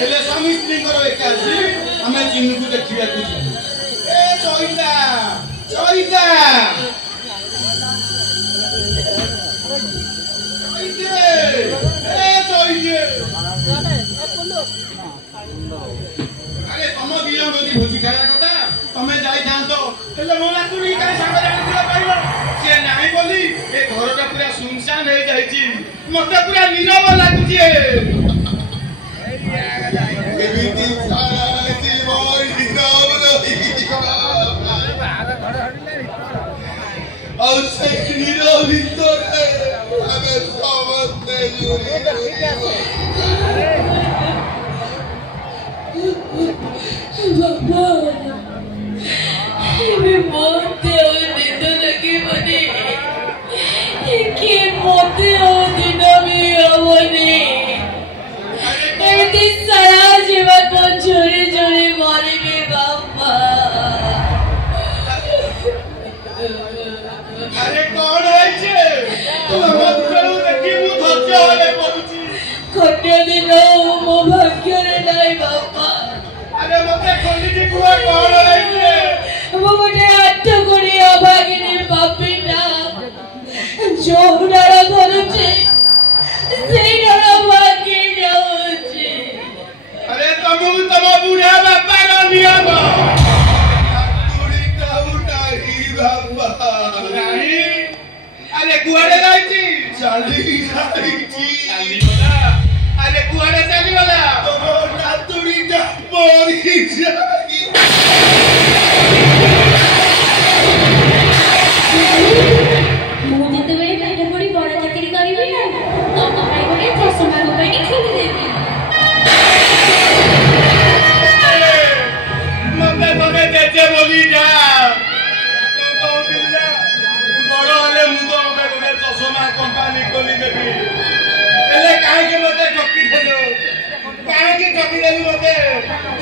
हेले स्वामी स्त्रीଙ୍କର ଏକାଦଶୀ ଆମେ ଚିନ୍ନୁକୁ ଦେଖିବାକୁ ଯିବୁ। ଏ ଚଇତା ଚଇତା अरे तुम दिया बदी भोजी खाया कथा तमे जाई थांतो हेले मो नातुनी काई सागर आनिला पाइलो से नाही बोली ए घरटा पूरा सुनसान हे जाईची मते पूरा नीरव लागुची एबिति सारा जीवन नीरव रही और से नीरव भीतर हमें समझते जुड़ी बाबा ये मोते हो दिन लगे बने ये मोते हो दिन में आवने ऐसे सारा जीवन को चोरी चोरी मारेंगे बाबा। अरे कौन है ये तू मत करो देखी मु धज्जा वाले पहुंची कोटे दिन मो भाग्य रे नहीं बाबा। अरे मते खोली दी कुआ कौन है ये वो मुझे आठ गुड़िया भागिनी पापी ना जो डरा धरुचे से डरा भागी जाऊचे। अरे तुम बुढ़ा बापा का नियम तुड़ी का उठाई बाबा नहीं अरे कुआरे जाईची चाली जाईची चाली बोला अरे कुआरे चाली वाला तो नातुड़ी का मोरी जाई मुझे तो मेरे पेट बड़ी बड़ा चाकरी करी हुई ना तो भाई बोले चश्मा को पहनी खेल देती मते मते देते बोली जा तू कौन दिला बड़ होले मु तो मते गोटे चश्मा कंपनी खोली देबी एले काहे के मते ठकी देलो काहे के ठकी देली मते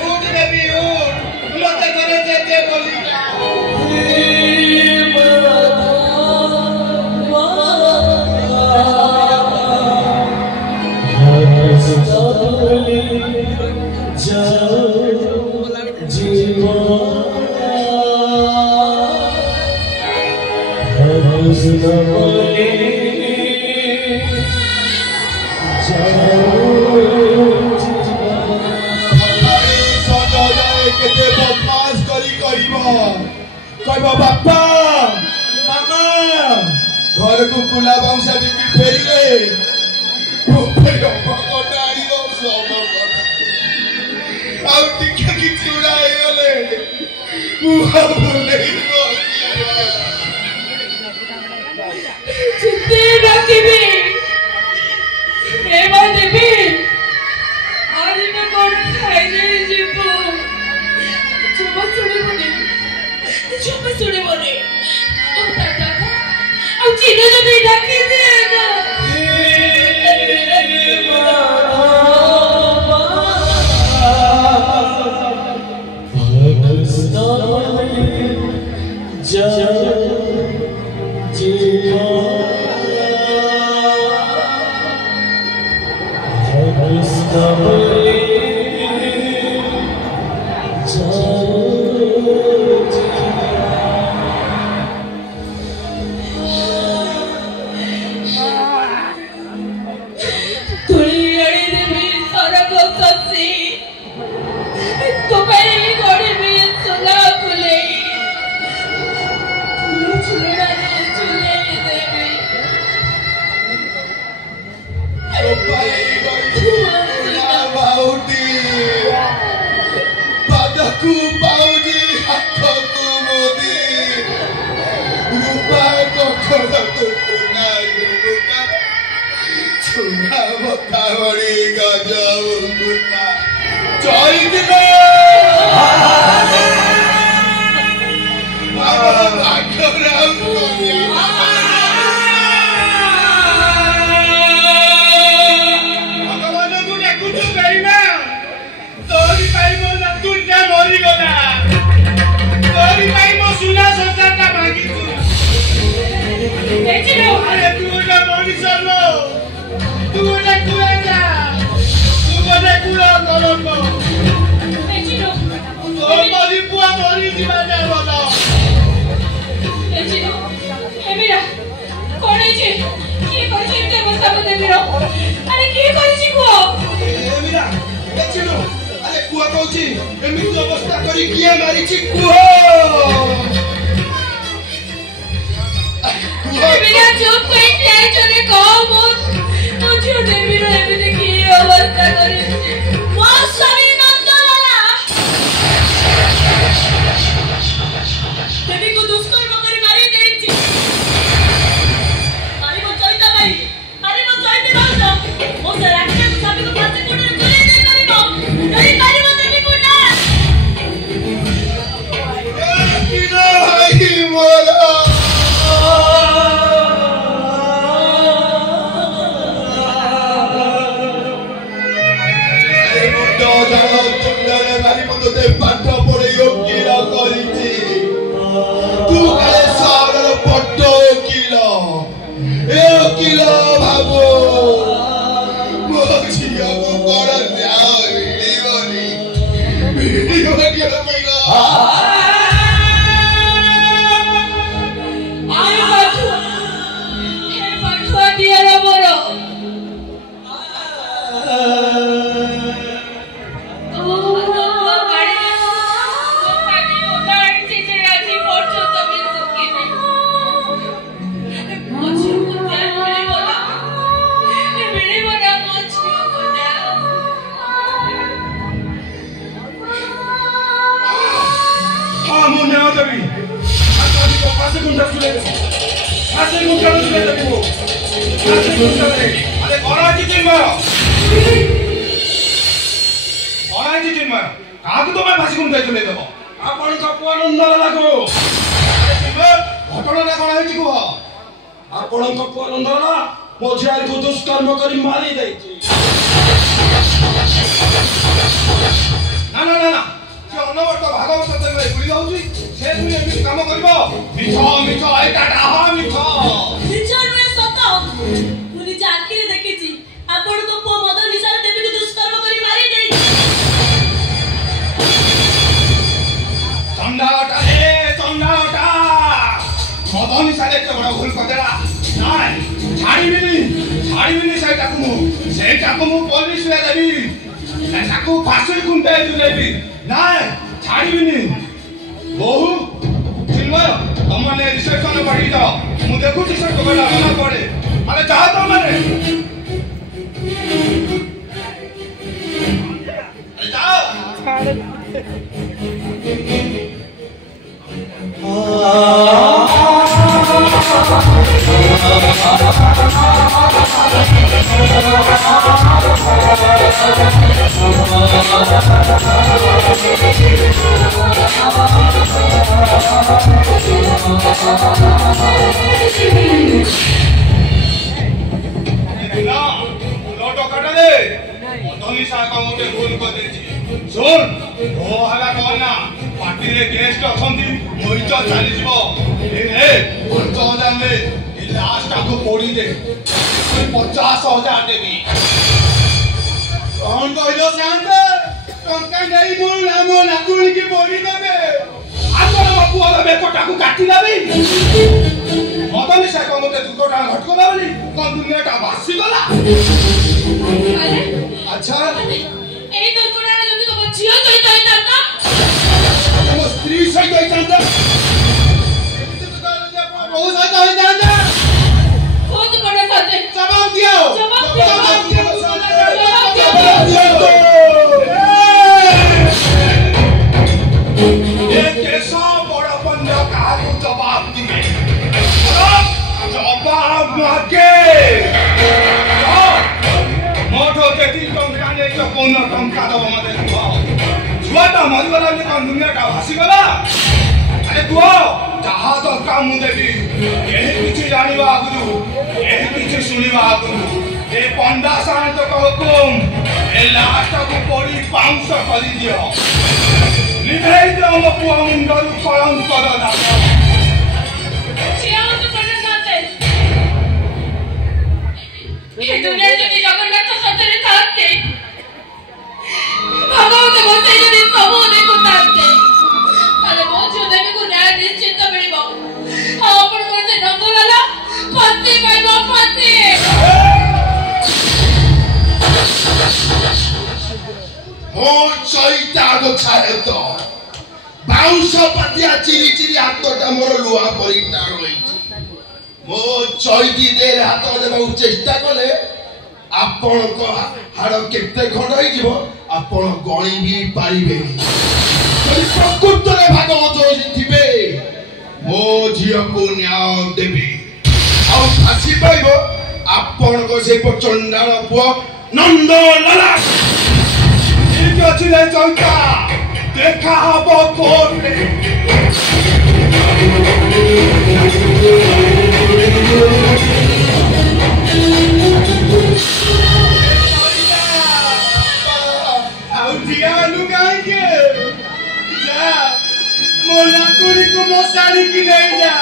उठ देबी उठ मते करे देते बोली जा बापा मामा घर को कुला बंशा बिकी फेरिले ଆଉ ଟିକେ କିଛି ଉଡ଼ା ହେଇଗଲେ ମୁଁ ଆଉ ନେଇ चित्ते रखिबी एवा देबी आज मैं कोन खाई दे जीवो चुप सुने बोले ओ दादा औ चिनो जब डाकी दे ना Tú होची एमिति अवस्था करी किए मारी छि कुह बिना चुप कोई क्या चले कहो मुझे देवी रे एमिति की अवस्था करी मो स्वामी नंदलाला देवी को दुष्कर्म करी मारी देछि अरे मो चैता भाई अरे मो चैते राजा मो राक्षस स्वामी को फांसी कोड़े चले दे करिबो नहीं करिबो देवी को ना कि ना भाई मोरा पाठ पढ़े वकील करी तू काले सागर पट्ट वकील ए वकील भाबो मो झिया को बड़ न्याय वीडियो पैगा आयो बाटू हे बाटू दिया रे मोरो मो झियारी को दुष्कर्म करी मारी देछि ना ना ना ना से अनवर्त भागवत सत्य गुड़ी जाउछि से तुई एमि काम करबो मिठो मिठो एटा डाहा मिठो निचर में सत मुनि जाकिरे देखिछि आपण तो पो मदन निसार देवी को दुष्कर्म करी मारी देछि चंडाटा मदन निसार एक बड़ा भूल करदेला नाय छाड़ीबिनी सेटाकु मु पुलिस रे देबी ताकू फांसी कुंटाई दुलेबी नाय छाड़ीबिनी बहु चिन्मय तमने रिसेप्शन पड़ी जाओ मु देखु टी शर्ट को ना पड़े अरे जाओ तो माने अरे जाओ लोटो काटा दे धनी साहब मोटे भूल कर देछि सुन ओ हला कहना पार्टी रे गेस्ट अछंती मोइच चली जीवो ए 5000 ले लास्ट को पोड़ी दे 50000 देबी कौन कहलो शांत टंका नहीं मोर नाम लाकुली की पोड़ी देबे आतर बापू वाला बेकोटा को काटी लाबे मदन साहब मोटे दुटोटा घटको लाबली कोन दुनिया का भासी गला अरे अच्छा ए दुर्घटना जदी तो बचियो तो इता तो स्त्री सही तो इता बहुत ज्यादा हो जाता बहुत बड़ा साथे जवाब दियो जवाब ये कैसा बड़ा बंदा कहा को जवाब दिए जवाब मांगे मोटो के 3 टंका ने तो 15 टंका दबा मते छुआ तो मरी वाला ने कौन दुनिया का भासी गला अरे तू जहा तो काम देबी एही किछि जानिबा आगुरु एही किछि सुनिबा आगुरु ए पंडा शांत को हुकुम ए लास्ट को पड़ी 500 करी दियो निभेई दियो मो पुआ मुंडरू कलंक दादा चिया तो करना चाहते ये दुनिया जदी जगन्नाथ सत्य थाते भगवान को से जदी सब देखो थाते अरे मो जो देवी को न्याय निश्चित मिलिबो आपण को से नंगलाला फंसी पाइबो फंसी ମୋ ଚଇତା ଆଗ ଛାଡ଼େ ତ ବାଉଁଶ ପାତିଆ ଚିରି ଚିରି ହାତଟା ମୋର ଲୁହା ପରି ଟାଣ ହୋଇଛି। ମୋ ଚଇତି ଦେହରେ ହାତ ଦେବାକୁ ଚେଷ୍ଟା କଲେ ଆପଣଙ୍କ ହାଡ଼ କେତେ ଖଣ୍ଡ ହେଇଯିବ ଆପଣ ଗଣି ବି ପାରିବେନି। ଯଦି ପ୍ରକୃତରେ ଭାଗବତ ଥିବେ ମୋ ଝିଅକୁ ନ୍ୟାୟ ଦେବି ଆଉ ଫାଶୀ ପାଇବ ଆପଣଙ୍କ ସେ ଚଣ୍ଡାଳ ପୁଅ ନନ୍ଦଲାଲା। ଠିକ ଅଛି ରେ ଚଇତା, ଦେଖା ହବ କୋର୍ଟରେ। ଆଉ ଠିଆ ହେଲୁ କାହିଁକି? ଯା ମୋ ନାତୁଣୀକୁ ମଶାଣିକି ନେଇଯା।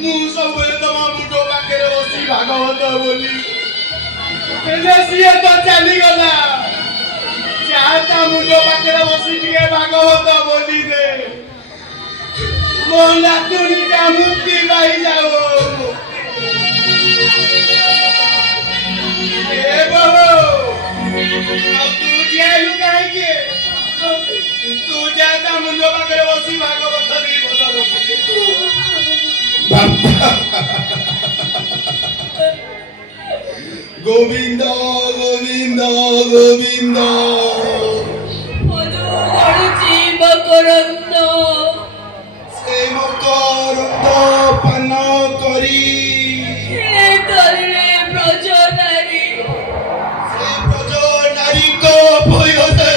ମୁଁ ସବୁବେଳେ ତମ ମୁଣ୍ଡ ପାଖରେ ବସି ଭାଗବତ ବୋଲି, ହେଲେ ସିଏ ତ ଚାଲିଗଲା। ଯାହା ତା ମୁଣ୍ଡ ପାଖରେ ବସି ଟିକେ ଭାଗବତ ବୋଲି ଦେ, ମୋ ନାତୁଣୀଟା ମୁକ୍ତି ପାଇଯାଉ। ଏ ବାବୁ, ଆଉ ତୁ ଠିଆଇଲୁ କାହିଁକି? ତୁ ଯା ତା ମୁଣ୍ଡ ପାଖରେ ବସି ଭାଗବତ ଦେଇ ବସ। গোবিন্দ গোবিন্দ গোবিন্দ মকরন্দ সে মকরন্দ পান করি ব্রজ নারী সে ব্রজ নারী কো ভয়তে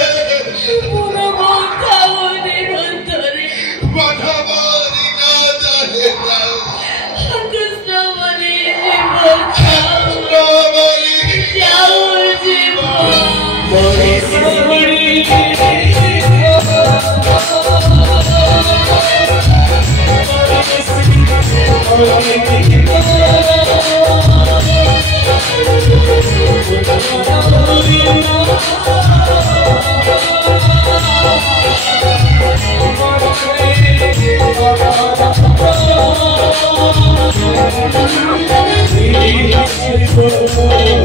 Oh